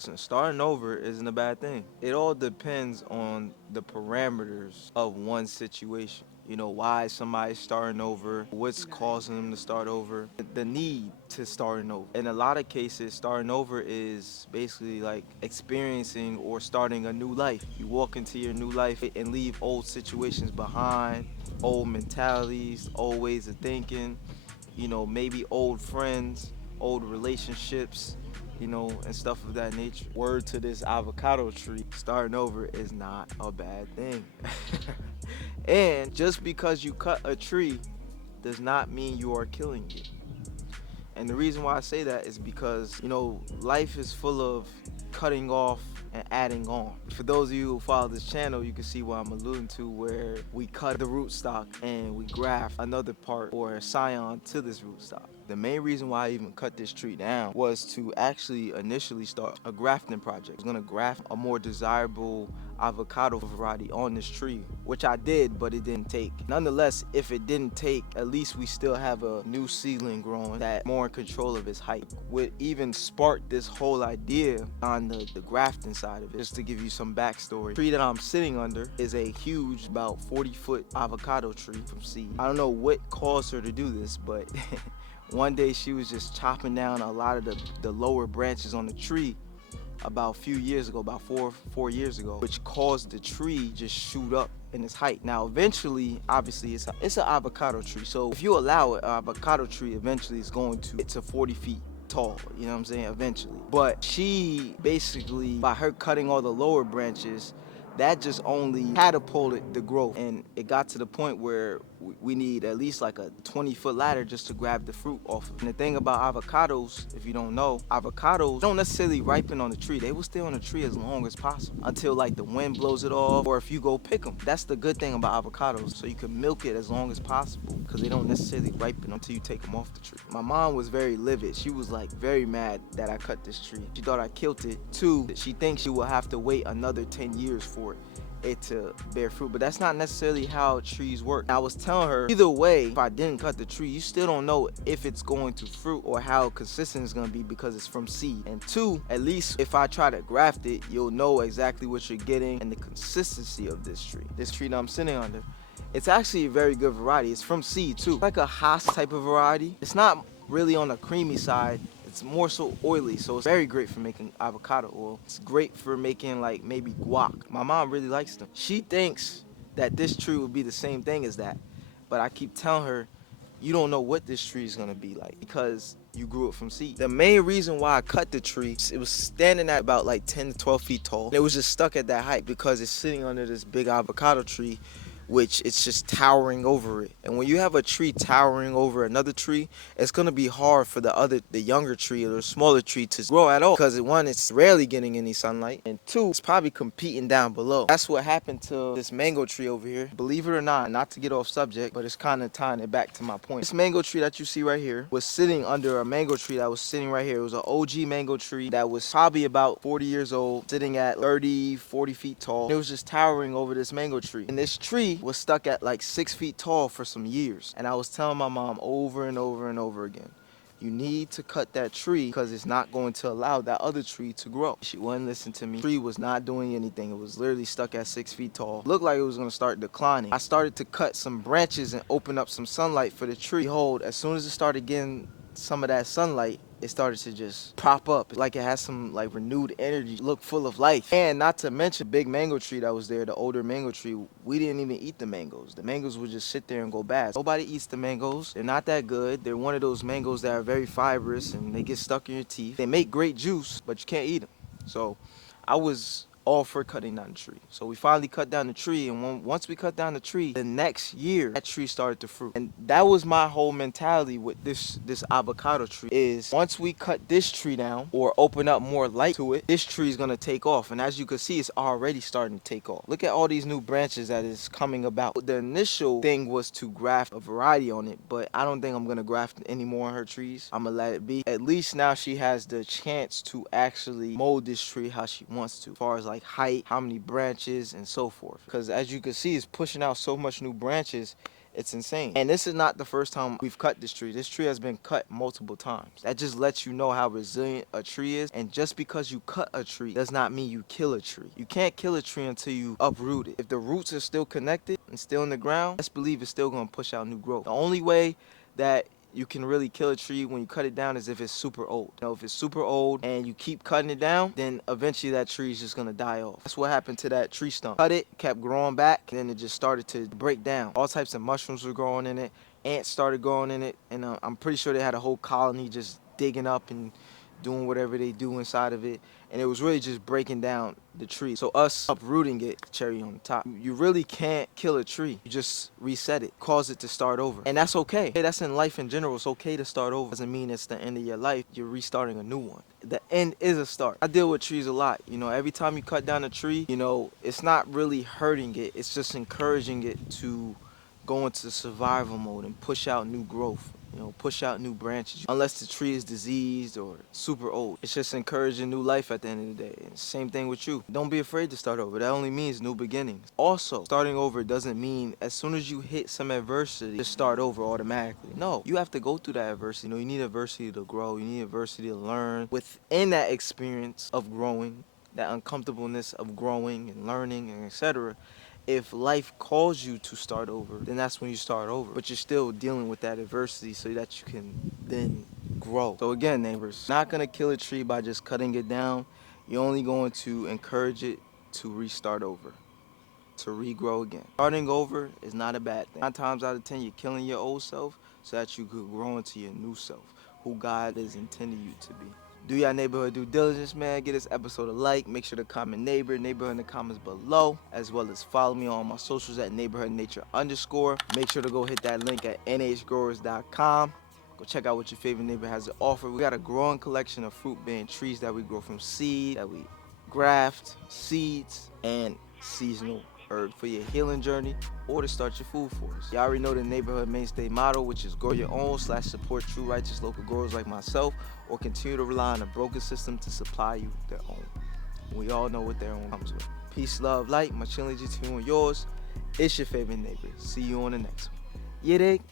So starting over isn't a bad thing. It all depends on the parameters of one situation. You know, why somebody's starting over, what's causing them to start over, the need to starting over. In a lot of cases, starting over is basically like experiencing or starting a new life. You walk into your new life and leave old situations behind, old mentalities, old ways of thinking, maybe old friends, old relationships, and stuff of that nature. Word to this avocado tree, starting over is not a bad thing. And just because you cut a tree does not mean you are killing it. And the reason why I say that is because, life is full of cutting off and adding on. For those of you who follow this channel, you can see what I'm alluding to, where we cut the rootstock and we graft another part or a scion to this rootstock. The main reason why I even cut this tree down was to actually initially start a grafting project. I was gonna graft a more desirable avocado variety on this tree, which I did, but it didn't take. Nonetheless, if it didn't take, at least we still have a new seedling growing that more in control of its height. What even sparked this whole idea on the grafting side of it, just to give you some backstory. The tree that I'm sitting under is a huge, about 40-foot avocado tree from seed. I don't know what caused her to do this, but one day she was just chopping down a lot of the lower branches on the tree about a few years ago, about four years ago, which caused the tree just shoot up in its height. Now, eventually, obviously, it's an avocado tree. So if you allow it, an avocado tree eventually is going to get to 40 feet tall, you know what I'm saying, eventually. But she basically, by her cutting all the lower branches, that just only catapulted the growth, and it got to the point where we need at least like a 20-foot ladder just to grab the fruit off of it. And the thing about avocados, if you don't know, avocados don't necessarily ripen on the tree. They will stay on the tree as long as possible until like the wind blows it off, or if you go pick them. That's the good thing about avocados, so you can milk it as long as possible because they don't necessarily ripen until you take them off the tree. My mom was very livid. She was like very mad that I cut this tree. She thought I killed it. Two, she thinks she will have to wait another 10 years for it to bear fruit, but that's not necessarily how trees work. I was telling her, either way, if I didn't cut the tree, you still don't know if it's going to fruit or how consistent it's going to be because it's from seed. And two, at least if I try to graft it, you'll know exactly what you're getting and the consistency of this tree. This tree that I'm sitting under, it's actually a very good variety. It's from seed too, like a Haas type of variety. It's not really on the creamy side. It's more so oily, so it's very great for making avocado oil. It's great for making like maybe guac. My mom really likes them. She thinks that this tree would be the same thing as that, but I keep telling her, you don't know what this tree is gonna be like because you grew it from seed. The main reason why I cut the tree, it was standing at about like 10 to 12 feet tall. And it was just stuck at that height because it's sitting under this big avocado tree, which it's just towering over it. And when you have a tree towering over another tree, it's gonna be hard for the younger tree or the smaller tree to grow at all because one, it's rarely getting any sunlight, and two, it's probably competing down below. That's what happened to this mango tree over here. Believe it or not to get off subject, but it's kind of tying it back to my point. This mango tree that you see right here was sitting under a mango tree that was sitting right here. It was an OG mango tree that was probably about 40 years old, sitting at 30, 40 feet tall. It was just towering over this mango tree. And this tree was stuck at like 6 feet tall for some years. And I was telling my mom over and over and over again, you need to cut that tree because it's not going to allow that other tree to grow. She wouldn't listen to me. The tree was not doing anything. It was literally stuck at 6 feet tall. Looked like it was going to start declining. I started to cut some branches and open up some sunlight for the tree. Behold, as soon as it started getting some of that sunlight, it started to just prop up like it has some like renewed energy, look full of life. And not to mention the big mango tree that was there, the older mango tree, we didn't even eat the mangoes. The mangoes would just sit there and go bad. Nobody eats the mangoes. They're not that good. They're one of those mangoes that are very fibrous and they get stuck in your teeth. They make great juice, but you can't eat them. So I was all for cutting down the tree. So we finally cut down the tree, and once we cut down the tree, the next year that tree started to fruit. And that was my whole mentality with this avocado tree, is once we cut this tree down or open up more light to it, this tree is gonna take off. And as you can see, it's already starting to take off. Look at all these new branches that is coming about. The initial thing was to graft a variety on it, but I don't think I'm gonna graft any more on her trees. I'm gonna let it be. At least now she has the chance to actually mold this tree how she wants to, as far as like height, how many branches, and so forth. Because as you can see, it's pushing out so much new branches, It's insane. And this is not the first time we've cut this tree. This tree has been cut multiple times. That just lets you know how resilient a tree is. And just because you cut a tree does not mean you kill a tree. You can't kill a tree until you uproot it. If the roots are still connected and still in the ground, let's believe it's still gonna push out new growth. The only way that you can really kill a tree when you cut it down is if it's super old. You know, if it's super old and you keep cutting it down, then eventually that tree is just gonna die off. That's what happened to that tree stump. Cut it, kept growing back, and then it just started to break down. All types of mushrooms were growing in it, ants started growing in it, and I'm pretty sure they had a whole colony just digging up and doing whatever they do inside of it, and it was really just breaking down the tree. So us uprooting it, cherry on the top. You really can't kill a tree. You just reset it, cause it to start over, and that's okay. Hey, that's in life in general. It's okay to start over. Doesn't mean it's the end of your life. You're restarting a new one. The end is a start. I deal with trees a lot. You know, every time you cut down a tree, you know, it's not really hurting it. It's just encouraging it to go into survival mode and push out new growth. You know, push out new branches. Unless the tree is diseased or super old. It's just encouraging new life at the end of the day. And same thing with you. Don't be afraid to start over. That only means new beginnings. Also, starting over doesn't mean as soon as you hit some adversity, just start over automatically. No, you have to go through that adversity. You know, you need adversity to grow. You need adversity to learn. Within that experience of growing, that uncomfortableness of growing and learning and etc., if life calls you to start over, then that's when you start over. But you're still dealing with that adversity so that you can then grow. So again, neighbors, not gonna kill a tree by just cutting it down. You're only going to encourage it to restart over, to regrow again. Starting over is not a bad thing. 9 times out of 10, you're killing your old self so that you could grow into your new self, who God has intended you to be. Do your neighborhood due diligence, man. Get this episode a like. Make sure to comment neighborhood in the comments below, as well as follow me on my socials at neighborhoodnature_. Make sure to go hit that link at nhgrowers.com. Go check out what your favorite neighbor has to offer. We got a growing collection of fruit-bearing trees that we grow from seed, that we graft, seeds, and seasonal herb for your healing journey or to start your food forest. You already know the neighborhood mainstay motto, which is grow your own / support true righteous local growers like myself, or continue to rely on a broken system to supply you their own. We all know what their own comes with. Peace, love, light. Much energy to you and yours. It's your favorite neighbor. See you on the next one. Yeah, dig?